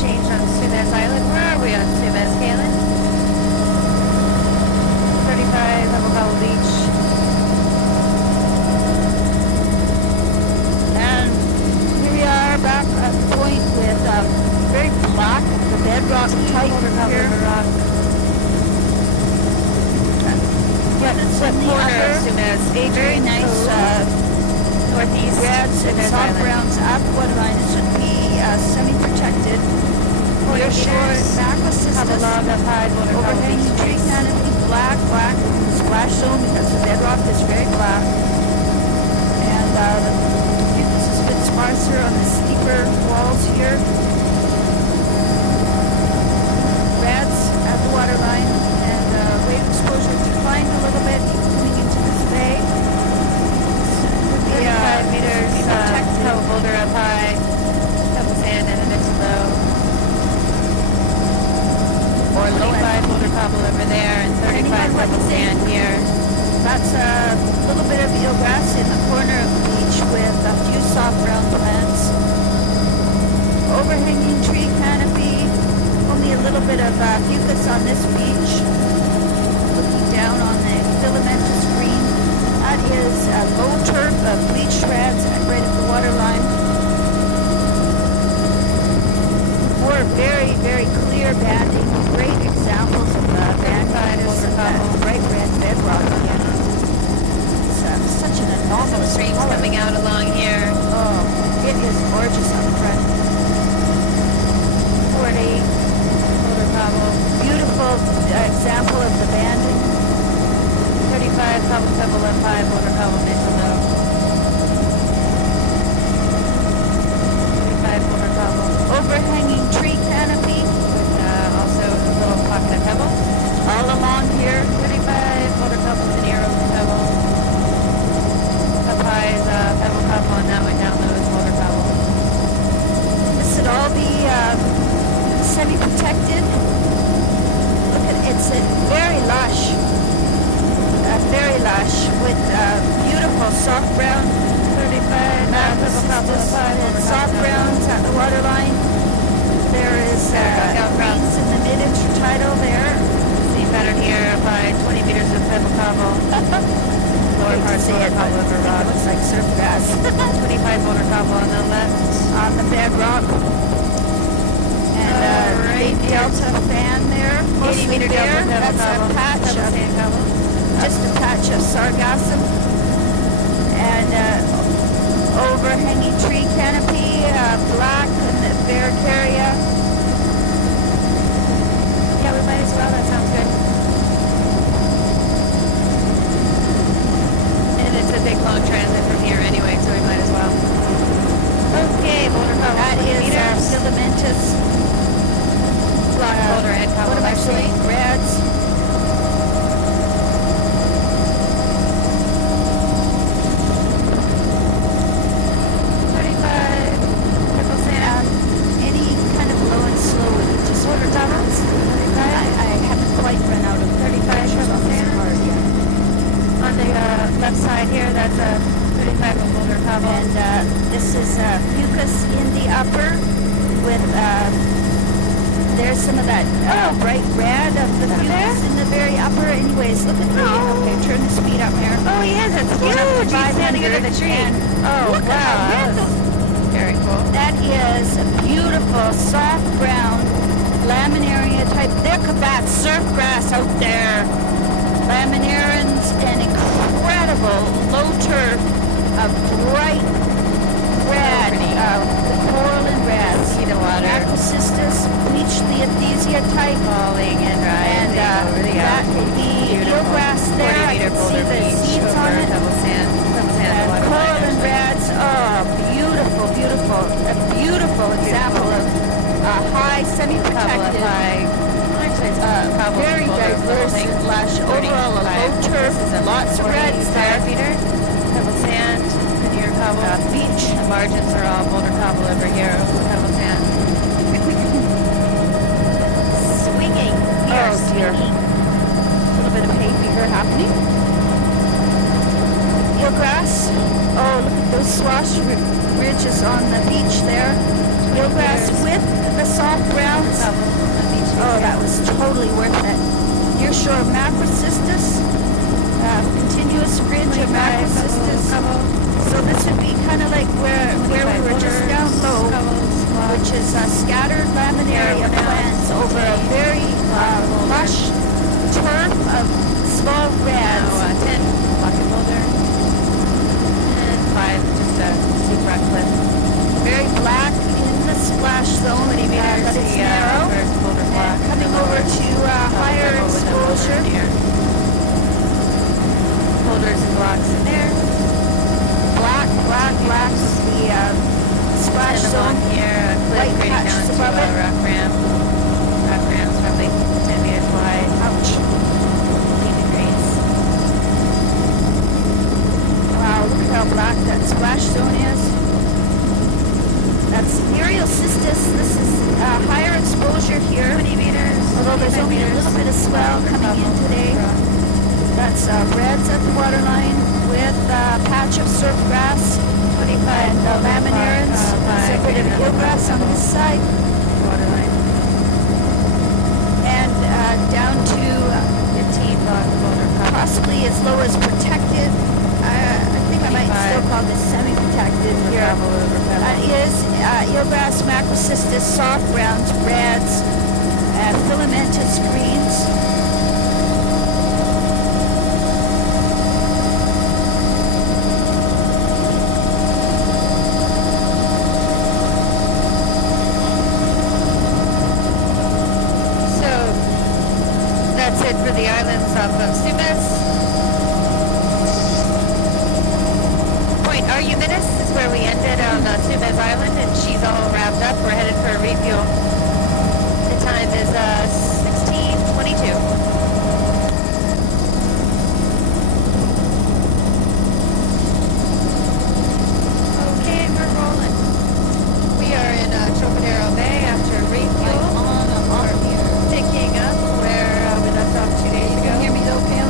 change on Suez Island. Where are we on Suez, Kaylin? 35 Pebble Cobble Beach. And here we are back at the point with very black, the bedrock type here. Rock. Yeah, it's a Corner of Suez. very nice Northeast reds and Suez soft Island. browns at the waterline. This would be semi-protected. Your shore, back with Have a sisters. log of high water Overhanging tree canopy, black, splash zone because the bedrock is very black. And the mucus is a bit sparser on the steeper walls here. Reds at the waterline, and wave exposure declined a little bit coming into this bay. Would be 35 meters, protected. Pebble Boulder up high, Pebble Sand and a mix low. Or 25 Boulder Cobble over there and 35 Pebble Sand here. That's a little bit of eelgrass in the corner of the beach with a few soft brown plants. Overhanging tree canopy, only a little bit of fucus on this beach. Looking down on the filamentous green. That is low turf of bleached reds right at the waterline. More very, very clear banding. Great examples of banding over bright red bedrock again. It's such an anomalous Streams color. coming out along here. Oh, it is gorgeous up front. 40 Boulder Cobble. beautiful example of the banding. 35 Pebble Pebble up high, Boulder Cobble mid to low. 35 Boulder Cobble. Overhanging tree canopy With also a little pocket of pebble. all along here. 35 Boulder Cobble and Arrow Pebble. Up high is Pebble Cobble and that one down low is Boulder Cobble. This would all be semi-protected. Look at it's very lush. Very lush with beautiful soft brown 35 Pebble Cobble up high, Boulder soft Cobble. browns at the waterline. There is greens in the mid-intertidal there. See pattern here up high, 20 meters of Pebble Cobble. Lower part Boulder Cobble over It rock. looks like surf grass 25 Boulder Cobble on the left. on the bedrock. And Right big delta fan there. 80 Mostly meter there. delta Pebble That's Cobble. a patch Pebble of Sand Cobble. just a patch of sargassum and overhanging tree canopy, black and the Barracaria. Yeah, we might as well. That sounds good. And it's a big long transit from here anyway, so we might as well. Okay, Boulder Cobble. That 20 is meters. filamentous. Black Boulder and Cobble. What am I actually. saying? Reds. Any kind of low and slow with it, just Boulder Cobbles. I haven't quite run out of 35 Pebble Sand. hard yet. On the left side here, that's a 35 of Boulder Cobble. And this is mucus in the upper with there's some of that bright red of the mucus in the very upper. Anyways, look at me. Okay, turn the speed up there. Oh yes, it's Going up to huge. He's standing under the tree. and- oh Look wow, at that how was- very cool. that is a beautiful soft brown laminaria type. There could that surf grass out there. Laminarans and incredible low turf of bright red, the coral and reds. See the water Macrocystis, bleached leothesia type. falling and rising over the that ocean. the eelgrass there. 40 I meter can see Boulder the Beach seeds over on it. Pebble Sand. Pebble Sand, the water Coral line, and actually. reds, oh, beautiful, beautiful. A beautiful example of high, Cobble up semi-protected, high. Actually, it's Cobble very Boulder, the whole diverse thing. and lush. Overall, a low turf, This is a lots of reds 45 there. meter. Pebble Sand, linear Cobble. Beach. The margins are all Boulder Cobble over here over Pebble Sand. Swinging. We are Oh, dear. swinging. A little bit of hay fever happening. Eelgrass. Oh, look at those swash ridges on the beach there. Eelgrass with the the soft grounds. Oh, that was totally worth it. Nearshore of Macrocystis, continuous fringe of Macrocystis. So this would be kind of like where we were just down low, which is scattered laminaria plants over a very lush turf of small reds. 10 pocket boulder. And 5 just a steep rock cliff. Very black in the splash zone, 20 meters, but it's narrow. first boulder block. And coming over to higher exposure. Boulders and blocks in there. Black with the splash And zone. along here, a cliff White grading down patches to above a it. rock ramp. Rock ramp's roughly 10 meters wide. Ouch. 15 degrees. Wow, look at how black that splash zone is. That's aerial cystis. This is higher exposure here. 20 meters. Although there's 25 only a meters. little bit of swell coming in today. That's reds at the waterline with a patch of surf grass 25 and laminarans, a bit of eelgrass on this side, Waterline. and down to 15 block boulder cup. possibly as low as protected. I think I might 25. still call this semi-protected here. Gravel over pebble. That is eelgrass, macrocystis, soft browns, reds, filamentous greens. So that's it for the islands off of Subas. Point Argumentus is where we ended on Subas Island, and she's all wrapped up. We're headed for a refuel. The time is 16:22. Okay, we're rolling. We are in Trocadero Bay after refuel. We're picking up where we left off 2 days ago. Can you hear me okay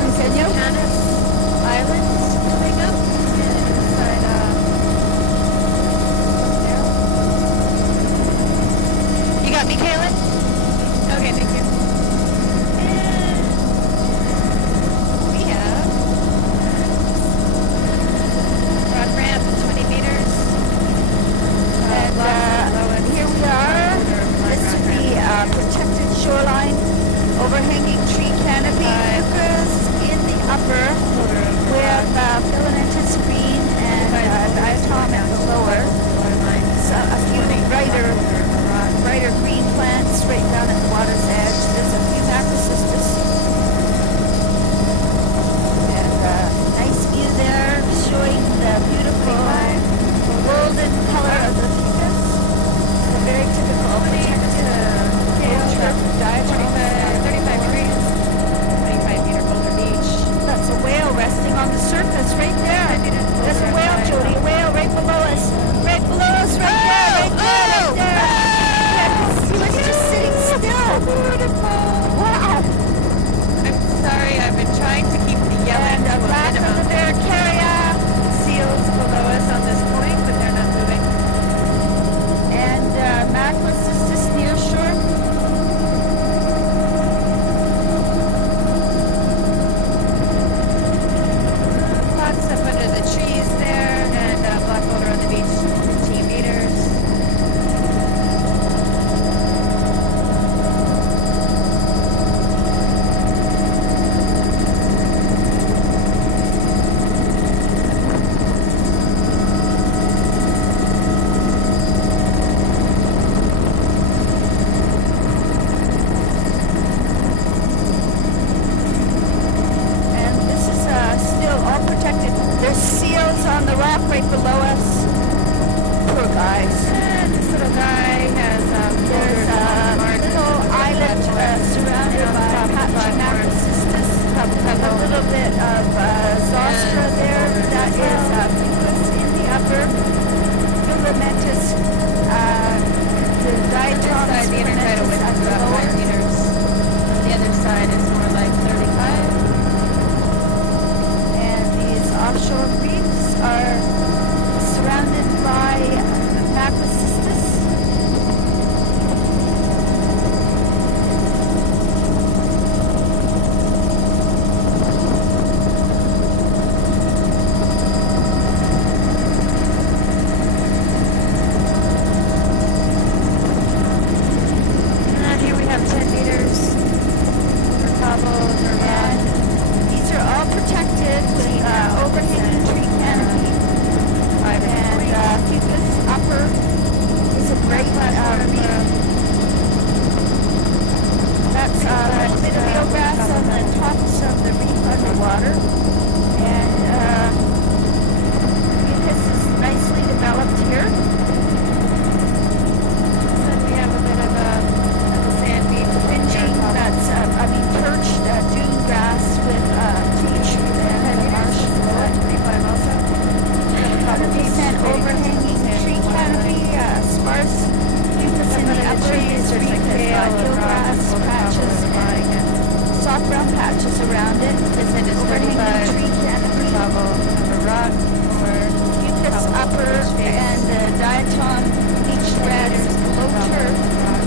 diatom, beach reds, low turf,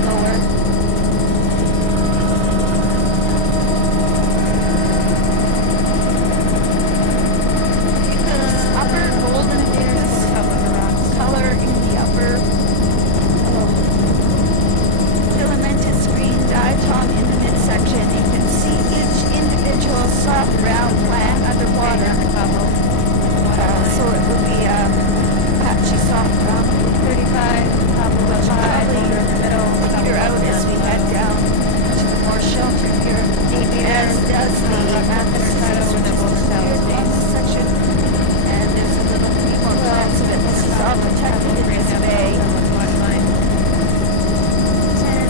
lower. Upper golden is color in the upper. Filamentous green diatom in the midsection. You can see each individual soft round plant underwater. So it would be patchy soft round. 35, probably in the middle. Peter out as we head down to the more sheltered here. As does the section. And there's a little few more plants of it. This is all protected in this bay. 10,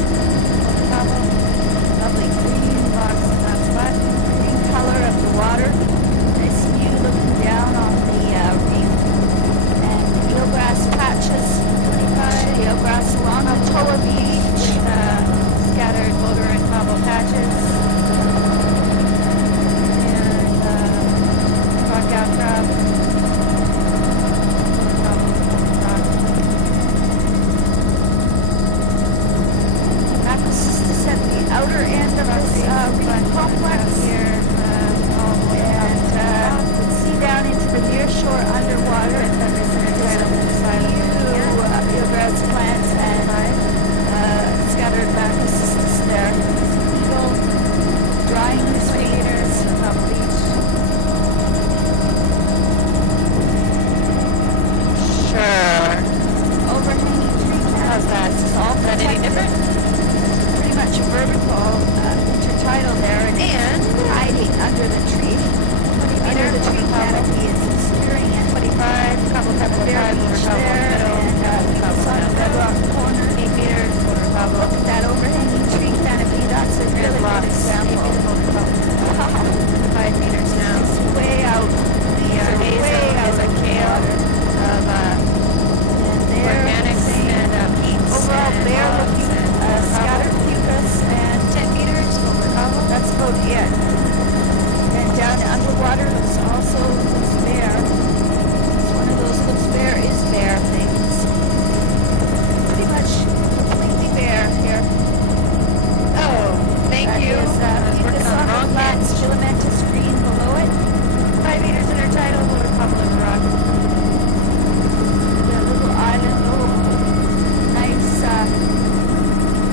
lovely green box in that spot. Green color of the water. Nice view looking down on the reef. And eelgrass patches. 25. Eelgrass along the Toa Beach. Scattered boulder and cobble patches. And rock outcrop. Macrocystis at the outer end of this reef complex here. And you can see down into the near shore underwater. And then there's eelgrass plants and scattered macrocystis there. Eagle, drying radiators on the beach. Sure. Overhanging tree How's that? This is all Is that any protected. different? Pretty much vertical, intertidal there, and hiding under the tree. 20 meter the tree canopy is obscuring it. 25, couple pebble Bare over beach cobble there, middle, and it's on the bedrock corner. 8 meters, over cobble. Look at that overhanging tree canopy. That's a really good example. 8 meters, over cobble. Wow. 5 meters now. It's way out. The haze way out is a of the kale water. of And there, organics and peats. overall and bare logs looking and scattered fucus and 10 meters, over cobble. that's about it. And down underwater looks also looks bare. It's one of those looks bare is bare things. Pretty much completely bare here. Oh, thank That you. is, I was working fucus on the wrong plants, page. filamentous green below it. 5 meters intertidal, over cobble of rock. The little island, nice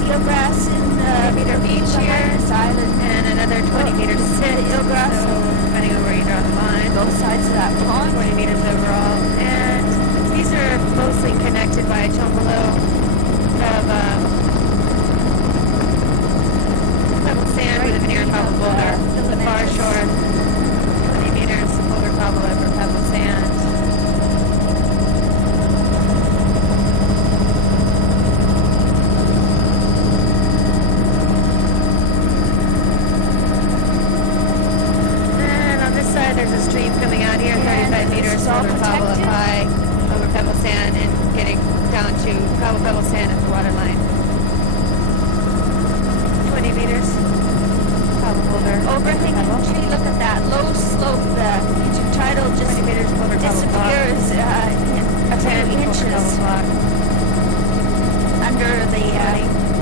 eelgrass in the 3 meter beach here. This island. And another 20 meters you see sit. the eelgrass? So, depending on where you draw the line. Both sides of that pond. 20 meters overall. And these are mostly connected by a chombolo of pebble sand with a veneer cobble boulder. The far shore, 20 meters boulder cobble over pebble sand. And on this side there's a stream coming out here, And 35 meters this is all boulder cobble up protected. high over pebble sand and getting down to pebble sand at the water line. 20 meters cobble boulder. Overhanging tree, look at that low slope. The intertidal just 20 meters boulder cobble block. disappears a 10 few boulder cobble inches block. under the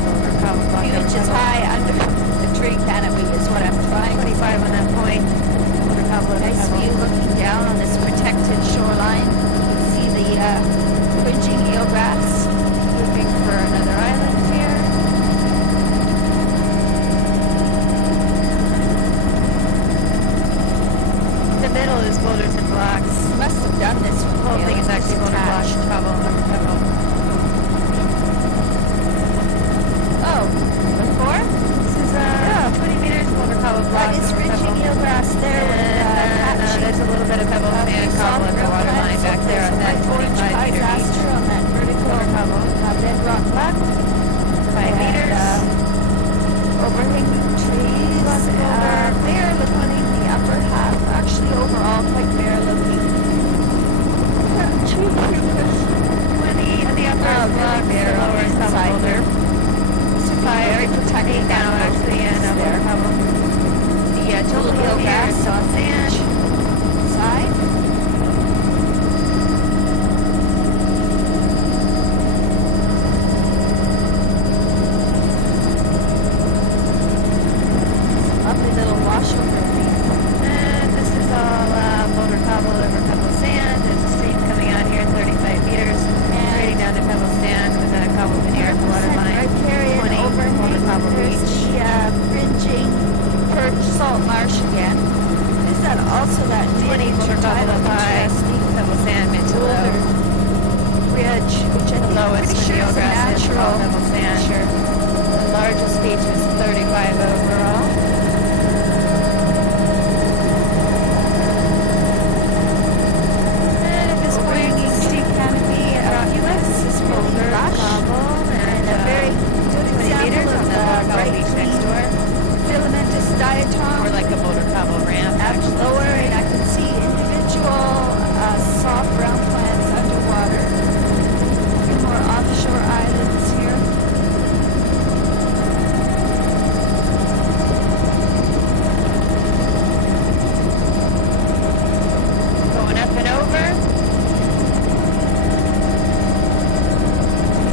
Boulder cobble block. few over inches pebble. high under the tree canopy is what I'm trying. 25 on that point. Boulder cobble over Nice pebble. view looking down on this protected shoreline. You can see the fringing eelgrass. Looking for another island here. The middle is boulders and blocks. Must have done this one. The whole thing is actually boulder block, attached. cobble over pebble. Oh, before? sure the it's old a grass is all natural double sand. feature. The largest beach is 35 overall. And at this point, steep canopy Oculus is Boulder, Cobble, and a very good 20 meters example on of the Cobble bright beach next green door. filamentous diatom. Or like a Boulder Cobble ramp. Lower, and I can see individual soft brown plants underwater. A few more offshore islands here. Going up and over.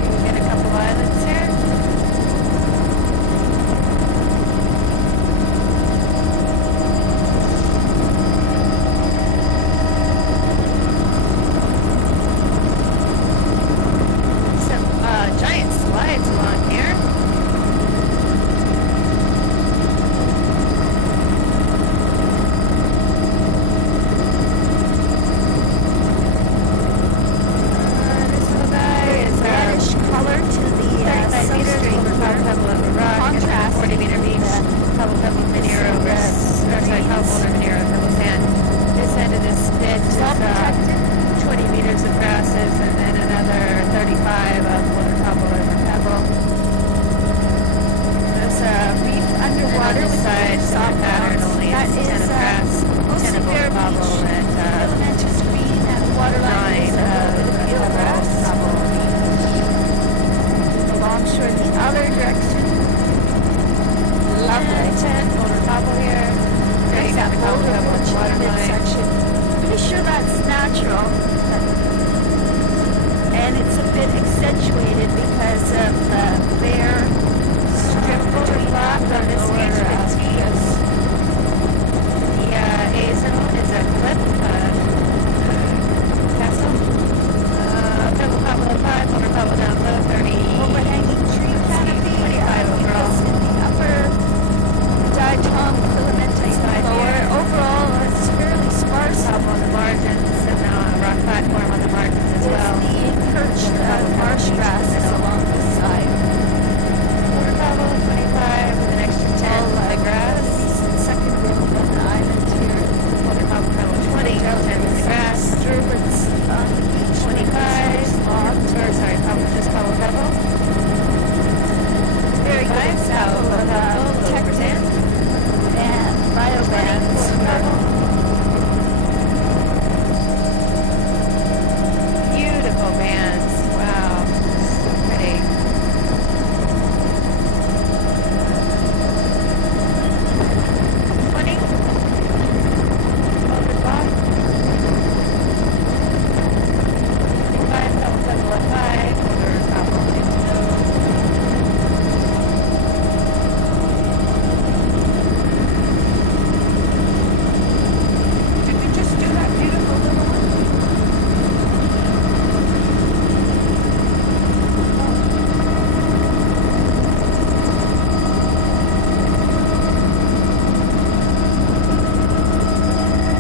You get a couple islands here. Some giant slides along here. This little guy is Reddish color to the 35 meters substrate over top color. pebble of a rock. Contrast 40 meter beach. Pebble veneer over pebble veneer over pebble sand. This end of this pit is All protected. 20 meters of grasses and then another 35 of water pebble over pebble. There's a reef underwater And on with this side, soft pattern grounds. only That is 10 is of grass, 10 mostly of bare water pebble, beach. and Filamentous green and the waterline 9 is a little bit of field grass. Longshore in the other direction. Lovely 10 Boulder Cobble here. There's that boulder ridge waterline. section. Pretty sure that's natural. And it's a bit accentuated because of the bare strip Boulder block on this beach 15. The A zone is a cliff castle. Pebble Cobble 5, Boulder Cobble down low 30. overhanging tree canopy. 25 overall. Because in the upper diatom filamentous lower. Overall, it's fairly sparse. Top on the margins and rock platform on the margins as well. There's the perched marsh grasses along the side. Boulder Cobble 25 with an extra 10 of the grass. Second row of the island here. Boulder Cobble 20, 10 with the grass. Disturbance on the beach. 25, just Cobble Pebble. Very good example of protected and biobands. Beautiful bands. Wow. So pretty. 20. Boulder Block. 25, Cobble Pebble at 5. Boulder Cobble into Did we just do that beautiful little one?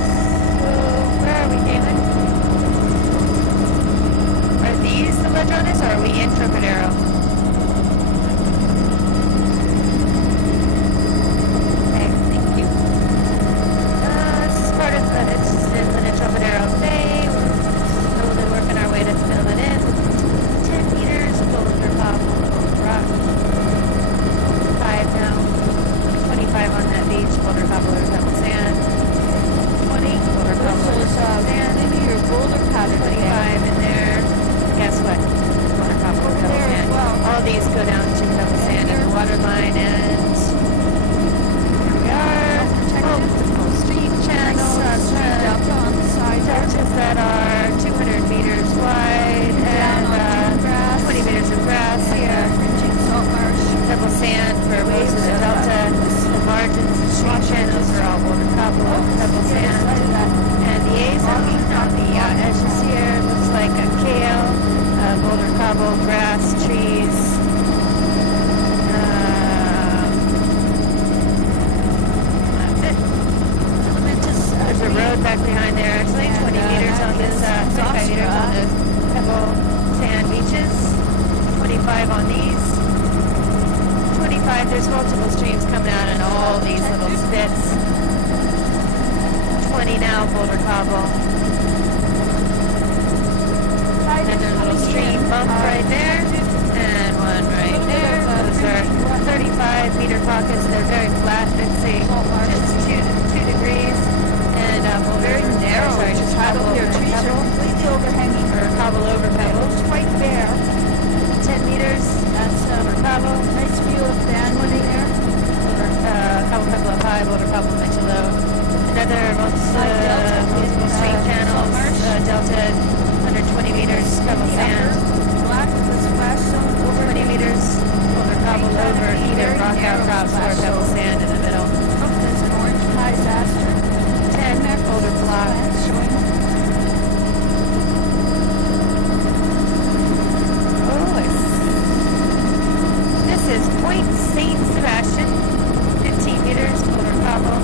Where are we, Galen? Are these the Ladrones, or are we in Trocadero? Okay, thank you. This is part of the, it's in Trocadero Bay. We're slowly working our way to fill it in. 10 meters, Boulder Cobble, rock. 5 now. 25 on that beach, Boulder Cobble, there's pebble sand. 20, Boulder Cobble, Those sand. maybe your boulder pattern 25 in there. Guess what? Water Cobble, Over pebble there as sand. well. All these go down to pebble sand at the water line, and here we are. Multiple stream channels, delta on the side there. deltas that are 200 meters wide, Down on and grass. 20 meters of grass here. Fringing salt marsh. Pebble sand for most of the delta. The margins and stream channels are all Boulder Cobble, pebble sand. And the A zone on the edges here looks like a kale, Boulder Cobble, grass, trees. That's it. There's a road back behind there, actually, 20 meters on this, 25 meters on the pebble sand beaches. there's multiple streams coming out in all these little spits. 20 now, Boulder Cobble. Another little stream bump right there, and one right there. Those are 35-meter pockets. They're very flat. It's just 2 degrees, and very narrow. Sorry, just Pebble cobble here. over Trees are pebble, completely overhanging. or cobble over pebble. It's quite bare. 10 meters. That's over cobble. Nice view of Dan winning there. Over cobble pebble up high, Boulder Cobble mid to low. Another multiple stream channels. Delta 120 meters. Pebble sand. Black with the splash zone over 20 meters. Boulder Cobble over either rock outcrops or pebble sand in the middle. Oh, there's an orange pie disaster. 10 Boulder block. Showing. This is Point St. Sebastian, 15 meters, Boulder Cobble.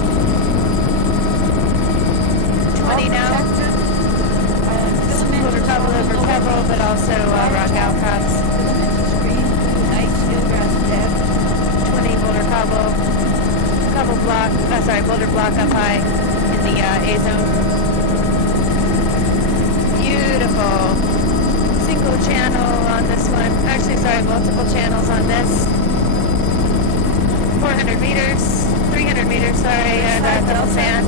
20 now, Boulder Cobble over pebble, but also rock outcrops. Nice fieldgrass bed. 20 Boulder Cobble, Boulder block up high in the A zone. Beautiful. Single channel on this one. Actually, sorry, multiple channels on this. 400 meters, 300 meters, sorry, and pebble sand.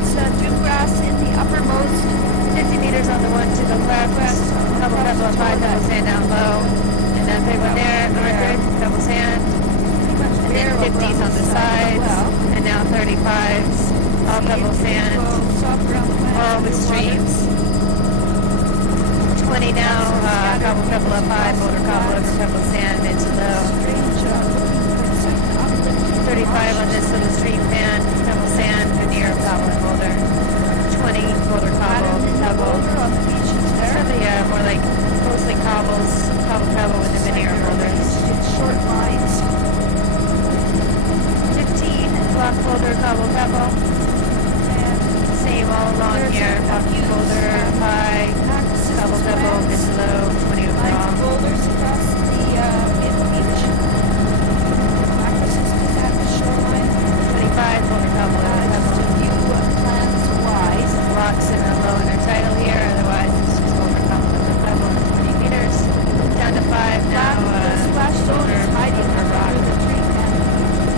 It's dew grass in the uppermost. 50 meters on the one to the left. Pebble up high, pebble sand down low. And that big one there, 100, pebble sand. And then 50s on the sides. And now 35s, all pebble sand, all with streams. 20 now, cobble pebble up high, Boulder Cobble over pebble sand, mid to low. 35 on this little stream pan, pebble sand, veneer, cobble and boulder. 20 Boulder Cobble, pebble. Some of the more like mostly cobbles, cobble pebble with the veneer boulders. Short lines. 15 block boulder, cobble pebble. And same all along here, block boulder, high, cobble pebble, mid to low, 20 overall. Boulders across the mid-beach. Acquisitions at the shoreline. 25 boulder, cobble over pebble. View plans wise. Blocks in the low intertidal here, otherwise it's just boulder, cobble over pebble, 20 meters. Down to 5 now, The splash zone is hiding over rock. under the tree pen.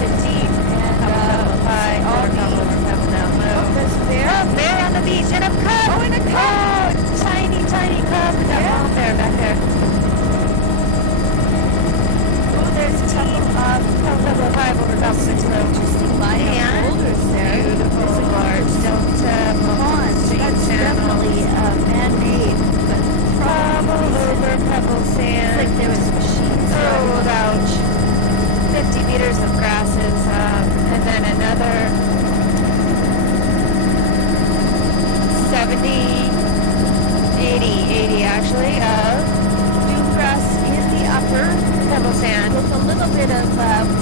15, cobble pebble high, boulder, cobble over pebble down low. There's bear. Oh, bear on the beach, and a cub! Oh, and a cub! Oh, tiny, tiny cub. Yeah. There, back there. Oh, there's a couple of high over pebble mid to low. Interesting line of boulders there. Beautiful, large delta, Pond. That's definitely man-made, but cobble over pebble sand. like there was machines. Oh, about 50 meters of grasses, and then another 70, 80 actually, of Dew grass in the upper pebble sand. with a little bit of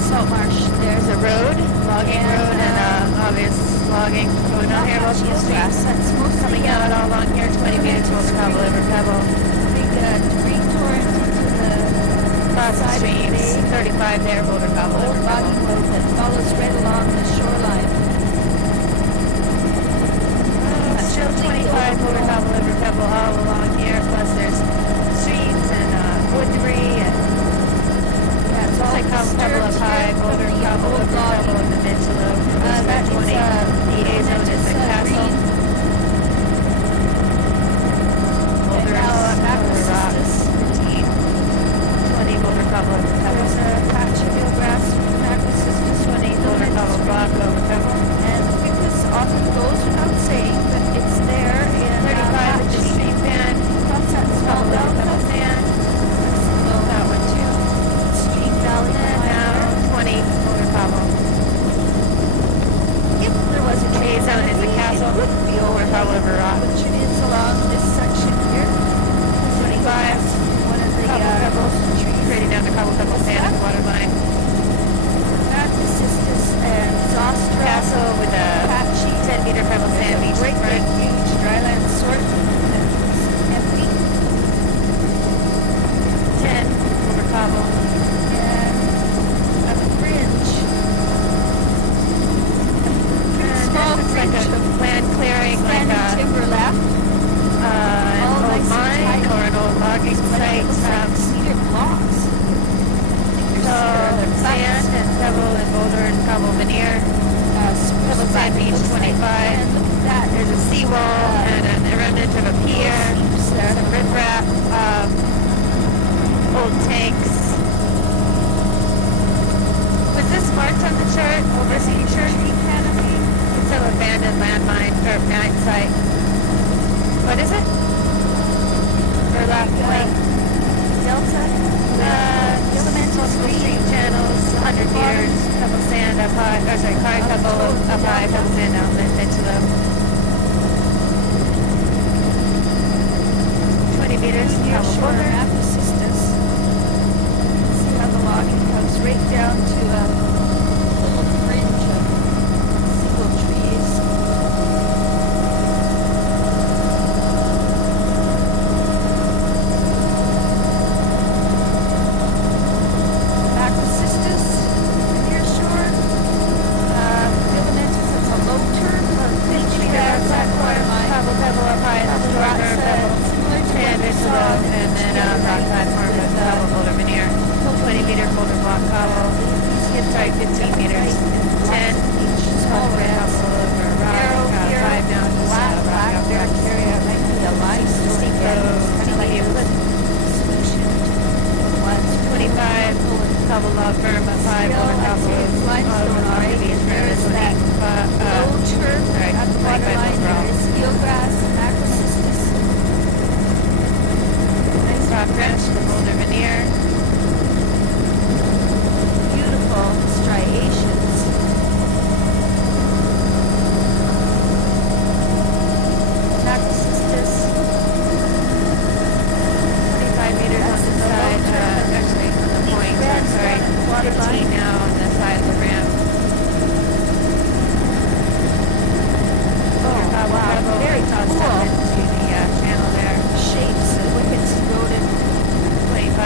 salt marsh. There's a road, logging road, and obvious logging going on here. Multiple streams That's most coming out all along here. 20 meters Boulder Cobble over pebble. big debris torrent into the Lots of side of the streams. bay. 35 there, Boulder Cobble Old over logging pebble. road that follows right along the shoreline. Still 25 Boulder Cobble over pebble all along here. Plus there's streams and wood debris and Yeah, it's looks like cobble pebble up high, Boulder Cobble over pebble in the mid to low. That 20. The A zone is the castle. Boulders over rocks. 15. 20 Boulder Cobble over pebble. There's a patch of eelgrass from Acquisitions 20 Boulder Cobble block over pebble. and the thickness often goes without saying, but it's there. And 35 with the stream pan. Plus that small Cobble sorry, 15 meters. 10 each small ramps over rock, 5 down to rock, bacteria, might be a line steep road, kind of like a solution. 25, couple of firm, 5 over couple of limestone already, and there is that low turf at the waterline, there is eelgrass, macrocystis. Nice rock drench, the boulder veneer. Beautiful striations. Macrocystis. 25 meters on the side, actually on the point, I'm sorry, 15 now on the side of the ramp. Oh, wow, very cool. Into the channel there. Shapes, wickets, eroded. 25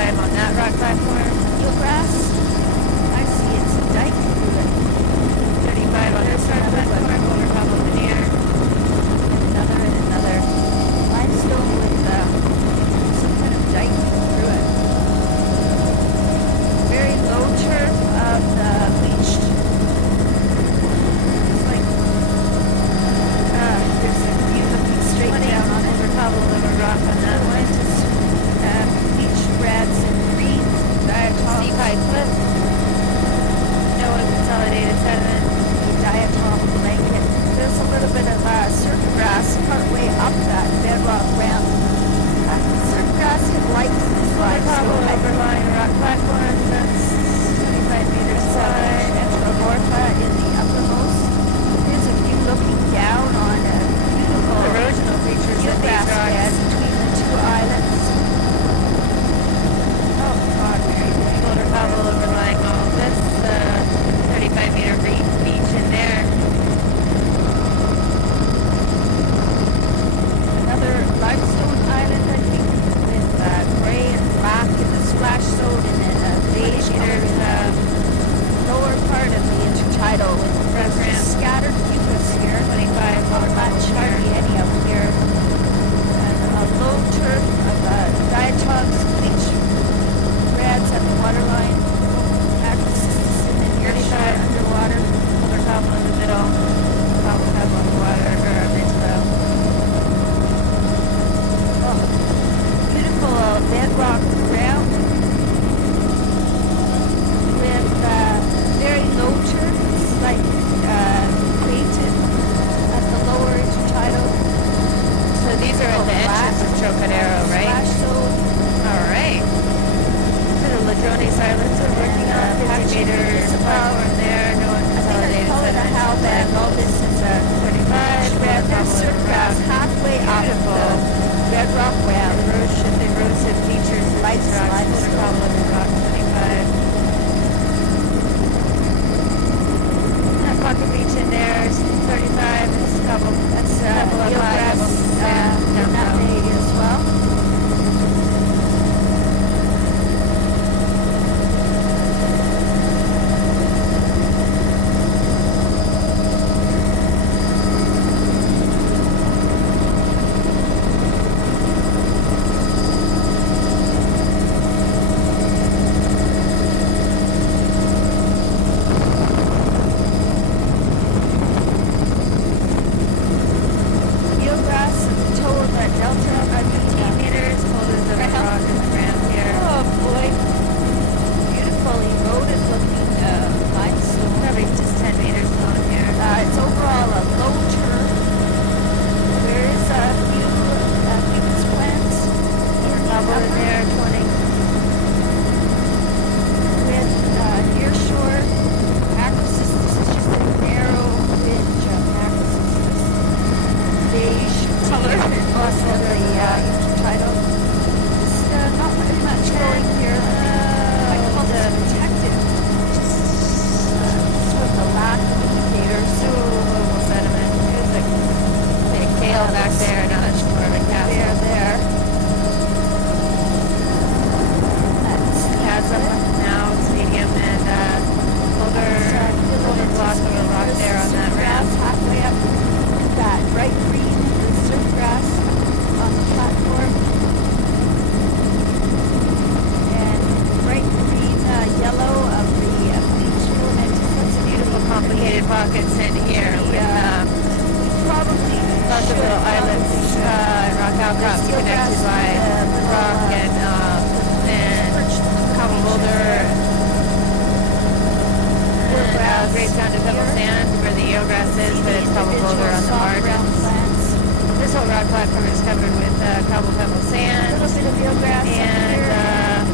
Cabo Pebble A Sand. little bit of eelgrass up And, here.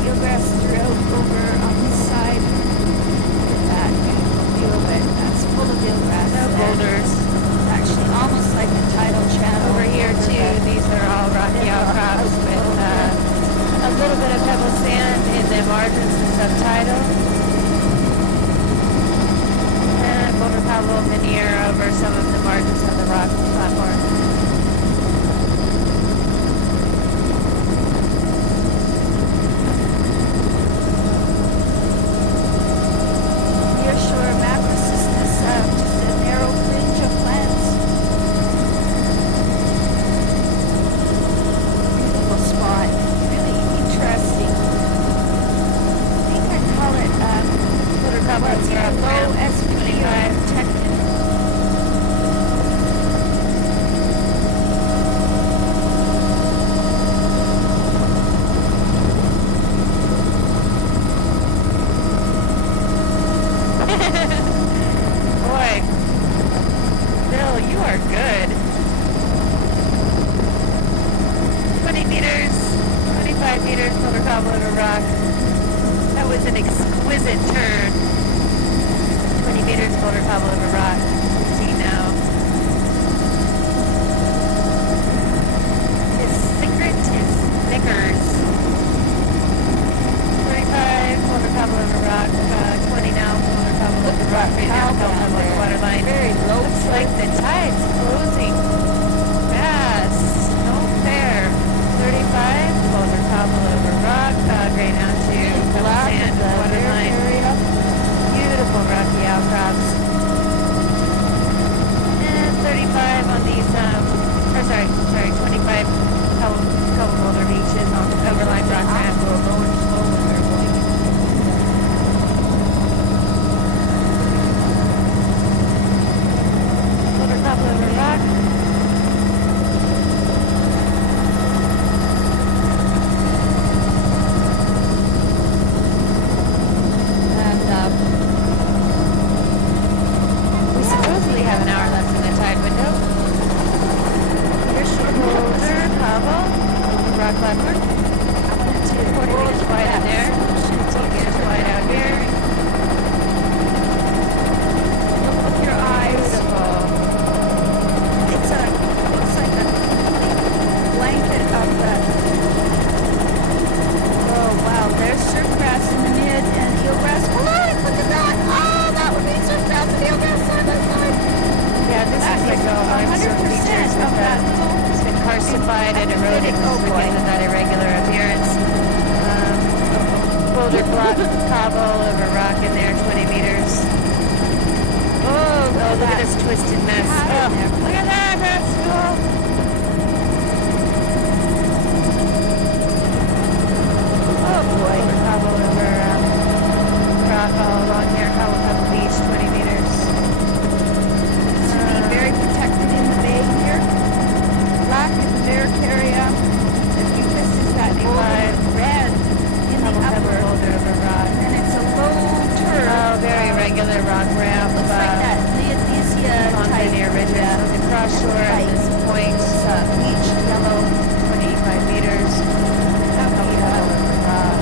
Eelgrass throughout over on this side. Look at that beautiful view of it. That's full of eelgrass. No there. boulders. It's actually almost like the tidal channel. Over here too, there. these are all rocky outcrops with a little bit of pebble sand in the margins and subtidal. And boulder cobble veneer over some of the margins of the rock platform. Nearshore macros is this just a narrow fringe of plants. Beautiful spot. Really interesting. I think I call it Boulder cobble what's is here, rock low ramp, SP 25. protected. Boy, Bill, you are good. 20 meters, 25 meters, boulder cobble over rock. That was an exquisite turn. 20 meters, boulder cobble over rock. See now. His secret is Snickers. 35, boulder cobble over rock. 20 now, boulder cobble over rock. Right now, Pebble on the waterline. Very low. Looks like the tide's closing fast. No fair. 35, boulder cobble over rock. Right now to pebble Black sand, is the waterline. area. Beautiful rocky outcrops. And 35 on these, 25 couple boulder beaches on overline rock ramp. Boulder cobble over rock. And We supposedly have an hour left in the tide window. Nearshore boulder cobble, rock platform. Up to 40 meters wide out there. 15 meters wide out here. look with your eyes. Beautiful. It's a looks like a blanket of the. Oh wow, there's surf grass in the mid and eelgrass below it. Look at that! Oh, that would be surf grass and eelgrass side by side. Yeah, this That is like is a limestone 100% features of with that that. little. It's been calcified and eroded Oh, boy. because of that irregular appearance. Boulder block cobble over rock in there, 20 meters. Oh, look at this twisted mess. Pattern there. Look at that, that's cool. Oh boy, cobble over rock all along here, cobble Pebble Beach, 20 meters. To be very protected in the bay here. Black is the Barrack area. The deepest is that golden red in the Cobble upper. Pebble boulder over rock. And it's a low turn. Oh, very regular rock ramp. Looks like that Leothesia On type. linear ridges on the cross shore at this point. Beach yellow. 25 meters. How Cobble beautiful. Pebble over rock.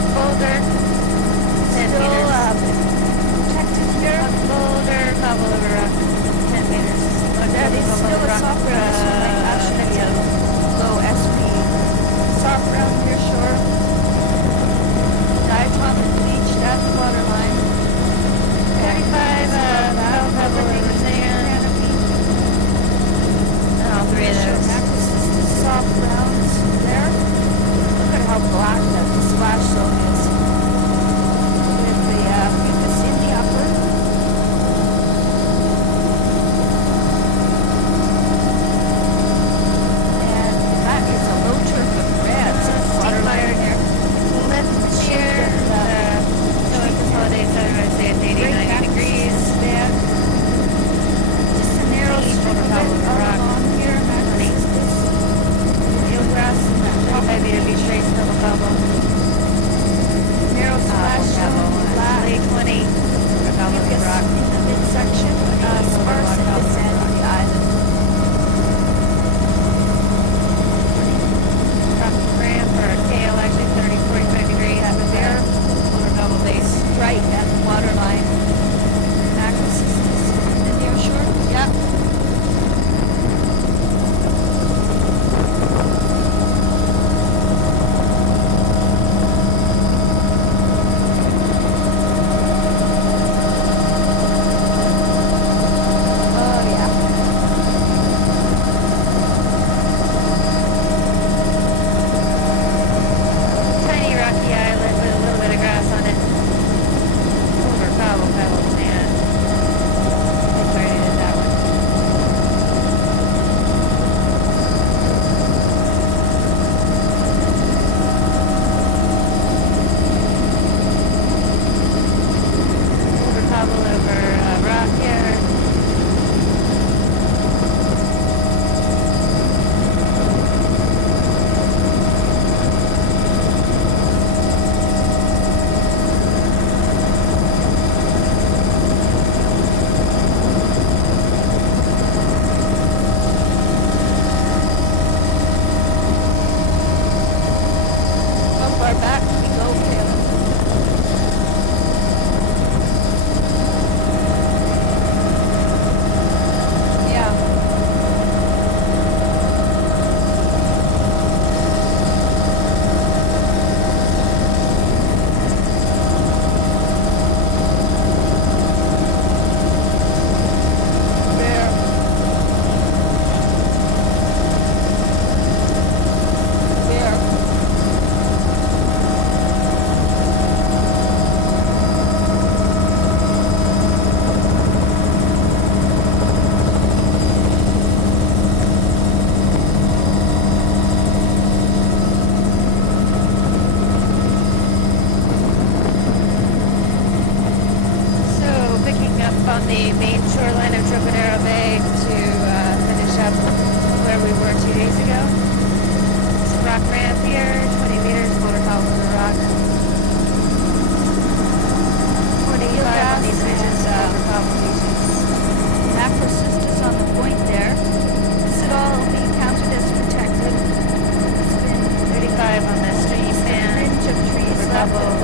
rock boulder, 10 Still meters. protected here. Rock boulder, cobble over rock, 10 meters. That is still a soft ground, so like actually a low SP. Soft ground near shore. Diatomic bleached at the waterline. 35, cobble over sand. And all three of those. Soft grounds there. Look at how black that the splash zone is. With the mucus in the upper. And that is a low turf of reds. Waterline here. Left here, showing Consolidated Southern Red Sand, 80, 90 degrees. Bed. Just a narrow strip of it all along here. Eelgrass and that 25 meter beach race, double cobble. narrow splash zone. Flat. Late 20, or cobble over Mucus rock. in the midsection. Sparse and good sand on the island. Rock ramp or tail, actually 30, 45 degrees. That was there. Over cobble base. Right at the waterline. Macro systems in the near shore. Yep. Oh yeah. Tiny rocky island with a little bit of grass on it. Over cobble, pebble, sand. I started at that one. Over cobble, over rock here. How far back can we go, Caleb? Yeah. There. There. So picking up on the main shoreline of Trocadero Bay to finish up where we were 2 days ago. Some rock ramp here, 20 meters, motor cobble over rock. 45 on these ridges, over cobble beaches. Macro systems on the point there. This would all be counted as protected. It's been 35 on the stream sand, fringe of trees over left cobble,